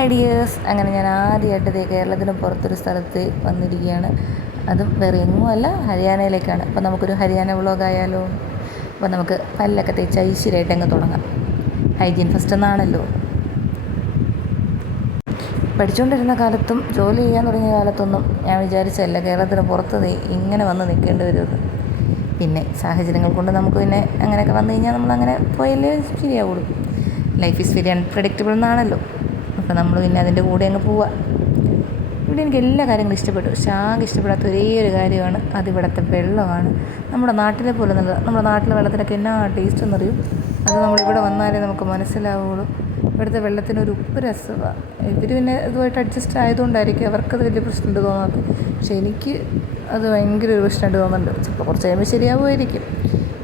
ഐഡിയേഴ്സ്. അങ്ങനെ ഞാൻ ആദ്യമായിട്ട് കേരളത്തിന് പുറത്തൊരു സ്ഥലത്ത് വന്നിരിക്കുകയാണ്. അതും വേറെ എങ്ങുമല്ല, ഹരിയാനയിലേക്കാണ്. അപ്പോൾ നമുക്കൊരു ഹരിയാന വ്ളോഗായാലോ? അപ്പോൾ നമുക്ക് പല്ലൊക്കെ തേച്ച് ഐശ്വര്യമായിട്ട് അങ്ങ് തുടങ്ങാം. ഹൈജീൻ ഫസ്റ്റ് എന്നാണല്ലോ. പഠിച്ചുകൊണ്ടിരുന്ന കാലത്തും ജോലി ചെയ്യാൻ തുടങ്ങിയ കാലത്തൊന്നും ഞാൻ വിചാരിച്ചല്ല കേരളത്തിന് പുറത്ത് ഇങ്ങനെ വന്ന് നിൽക്കേണ്ടി വരുമെന്ന്. പിന്നെ സാഹചര്യങ്ങൾ കൊണ്ട് നമുക്ക് പിന്നെ അങ്ങനെയൊക്കെ വന്നു കഴിഞ്ഞാൽ നമ്മളങ്ങനെ പോയല്ലേ ശരിയാവുള്ളൂ. ലൈഫ് ഈസ് വെരി അൺപ്രഡിക്റ്റബിൾ എന്നാണല്ലോ. അപ്പോൾ നമ്മൾ പിന്നെ അതിൻ്റെ കൂടെ അങ്ങ് പോവുക. ഇവിടെ എനിക്ക് എല്ലാ കാര്യങ്ങളും ഇഷ്ടപ്പെട്ടു. പക്ഷേ ആകെ ഇഷ്ടപ്പെടാത്ത ഒരേ ഒരു കാര്യമാണ് അതിവിടുത്തെ വെള്ളമാണ്. നമ്മുടെ നാട്ടിലെ പോലെ നല്ല, നമ്മുടെ നാട്ടിലെ വെള്ളത്തിനൊക്കെ എന്നാ ടേസ്റ്റ് എന്നറിയും. അത് നമ്മളിവിടെ വന്നാലേ നമുക്ക് മനസ്സിലാവുള്ളൂ. ഇവിടുത്തെ വെള്ളത്തിനൊരു ഉപ്പ് രസമാണ്. ഇവർ പിന്നെ ഇതുമായിട്ട് അഡ്ജസ്റ്റ് ആയതുകൊണ്ടായിരിക്കും അവർക്കത് വലിയ പ്രശ്നമുണ്ട് തോന്നാത്തത്. പക്ഷേ എനിക്ക് അത് ഭയങ്കര ഒരു പ്രശ്നമായിട്ട് തോന്നുന്നുണ്ട്. ചിലപ്പോൾ കുറച്ച് കഴിയുമ്പോൾ ശരിയാവുമായിരിക്കും.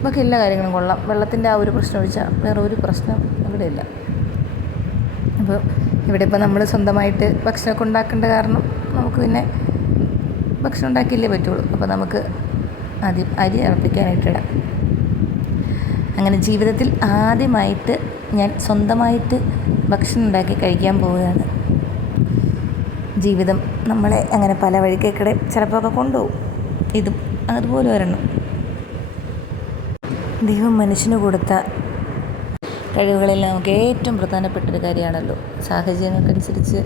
ബാക്കി എല്ലാ കാര്യങ്ങളും കൊള്ളാം. വെള്ളത്തിൻ്റെ ആ ഒരു പ്രശ്നം ഒഴിച്ചാൽ വേറെ ഒരു പ്രശ്നം ഇവിടെയില്ല. അപ്പോൾ ഇവിടെ ഇപ്പോൾ നമ്മൾ സ്വന്തമായിട്ട് ഭക്ഷണമൊക്കെ ഉണ്ടാക്കേണ്ട കാരണം നമുക്ക് പിന്നെ ഭക്ഷണം ഉണ്ടാക്കിയില്ലേ പറ്റുള്ളൂ. അപ്പോൾ നമുക്ക് ആദ്യം അരി തിളപ്പിക്കാനായിട്ടിടാം. അങ്ങനെ ജീവിതത്തിൽ ആദ്യമായിട്ട് ഞാൻ സ്വന്തമായിട്ട് ഭക്ഷണം ഉണ്ടാക്കി കഴിക്കാൻ പോവുകയാണ്. ജീവിതം നമ്മളെ അങ്ങനെ പല വഴിക്കേക്കിടെ ചിലപ്പോൾ ഒക്കെ കൊണ്ടുപോകും. ഇതും അതുപോലെ വരണം. ദൈവം മനുഷ്യന് കൊടുത്ത കഴിവുകളിൽ നമുക്ക് ഏറ്റവും പ്രധാനപ്പെട്ടൊരു കാര്യമാണല്ലോ സാഹചര്യങ്ങൾക്കനുസരിച്ച്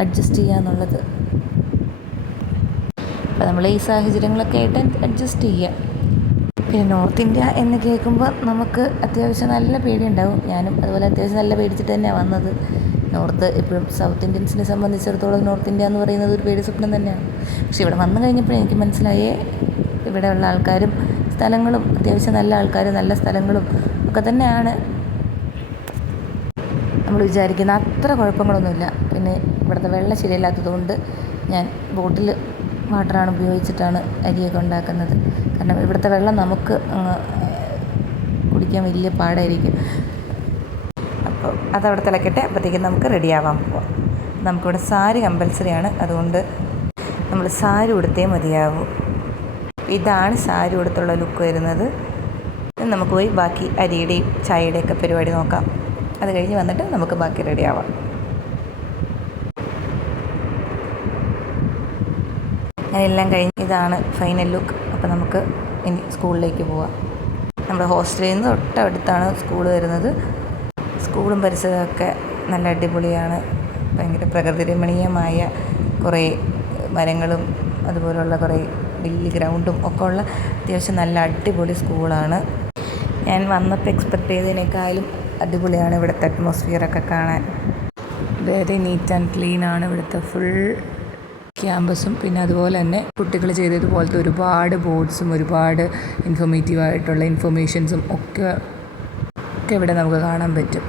അഡ്ജസ്റ്റ് ചെയ്യുക എന്നുള്ളത്. അപ്പോൾ നമ്മൾ ഈ സാഹചര്യങ്ങളൊക്കെ ആയിട്ട് അഡ്ജസ്റ്റ് ചെയ്യുക. പിന്നെ നോർത്ത് ഇന്ത്യ എന്ന് കേൾക്കുമ്പോൾ നമുക്ക് അത്യാവശ്യം നല്ല പേടിയുണ്ടാവും. ഞാനും അതുപോലെ അത്യാവശ്യം നല്ല പേടിച്ചിട്ട് തന്നെയാണ് വന്നത്. നോർത്ത് എപ്പോഴും സൗത്ത് ഇന്ത്യൻസിനെ സംബന്ധിച്ചിടത്തോളം നോർത്ത് ഇന്ത്യ എന്ന് പറയുന്നത് ഒരു പേടി സ്വപ്നം തന്നെയാണ്. പക്ഷെ ഇവിടെ വന്നു കഴിഞ്ഞപ്പോഴേ എനിക്ക് മനസ്സിലായേ ഇവിടെയുള്ള ആൾക്കാരും സ്ഥലങ്ങളും അത്യാവശ്യം നല്ല ആൾക്കാരും നല്ല സ്ഥലങ്ങളും ഒക്കെ തന്നെയാണ്. നമ്മൾ വിചാരിക്കുന്ന അത്ര കുഴപ്പങ്ങളൊന്നുമില്ല. പിന്നെ ഇവിടുത്തെ വെള്ളം ശരിയല്ലാത്തതുകൊണ്ട് ഞാൻ ബോട്ടിൽ വാട്ടറാണ് ഉപയോഗിച്ചിട്ടാണ് അരിയൊക്കെ ഉണ്ടാക്കുന്നത്. കാരണം ഇവിടുത്തെ വെള്ളം നമുക്ക് കുടിക്കാൻ വലിയ പാടായിരിക്കും. അപ്പോൾ അതവിടെ തിളക്കട്ടെ. അപ്പോഴത്തേക്കും നമുക്ക് റെഡിയാവാൻ പോവാം. നമുക്കിവിടെ സാരി കമ്പൽസറിയാണ്. അതുകൊണ്ട് നമ്മൾ സാരി ഉടുത്തേ മതിയാവും. ഇതാണ് സാരി ഉടുത്തുള്ള ലുക്ക് വരുന്നത്. നമുക്ക് പോയി ബാക്കി അരിയുടെയും ചായയുടെയൊക്കെ പരിപാടി നോക്കാം. അത് കഴിഞ്ഞ് വന്നിട്ട് നമുക്ക് ബാക്കി റെഡിയാവാം. അങ്ങനെയെല്ലാം കഴിഞ്ഞ് ഇതാണ് ഫൈനൽ ലുക്ക്. അപ്പോൾ നമുക്ക് ഇനി സ്കൂളിലേക്ക് പോവാം. നമ്മുടെ ഹോസ്റ്റലിൽ നിന്ന് തൊട്ടടുത്താണ് സ്കൂൾ വരുന്നത്. സ്കൂളും പരിസരമൊക്കെ നല്ല അടിപൊളിയാണ്. ഭയങ്കര പ്രകൃതി രമണീയമായ കുറേ മരങ്ങളും അതുപോലുള്ള കുറേ വലിയ ഗ്രൗണ്ടും ഒക്കെ ഉള്ള അത്യാവശ്യം നല്ല അടിപൊളി സ്കൂളാണ്. ഞാൻ വന്നപ്പോൾ എക്സ്പെക്റ്റ് ചെയ്തതിനേക്കാളും അടിപൊളിയാണ് ഇവിടുത്തെ അറ്റ്മോസ്ഫിയറൊക്കെ കാണാൻ. വെരി നീറ്റ് ആൻഡ് ക്ലീൻ ആണ് ഇവിടുത്തെ ഫുൾ ക്യാമ്പസും. പിന്നെ അതുപോലെ തന്നെ കുട്ടികൾ ചെയ്തതുപോലത്തെ ഒരുപാട് ബോർഡ്സും ഒരുപാട് ഇൻഫോർമേറ്റീവായിട്ടുള്ള ഇൻഫർമേഷൻസും ഒക്കെ ഇവിടെ നമുക്ക് കാണാൻ പറ്റും.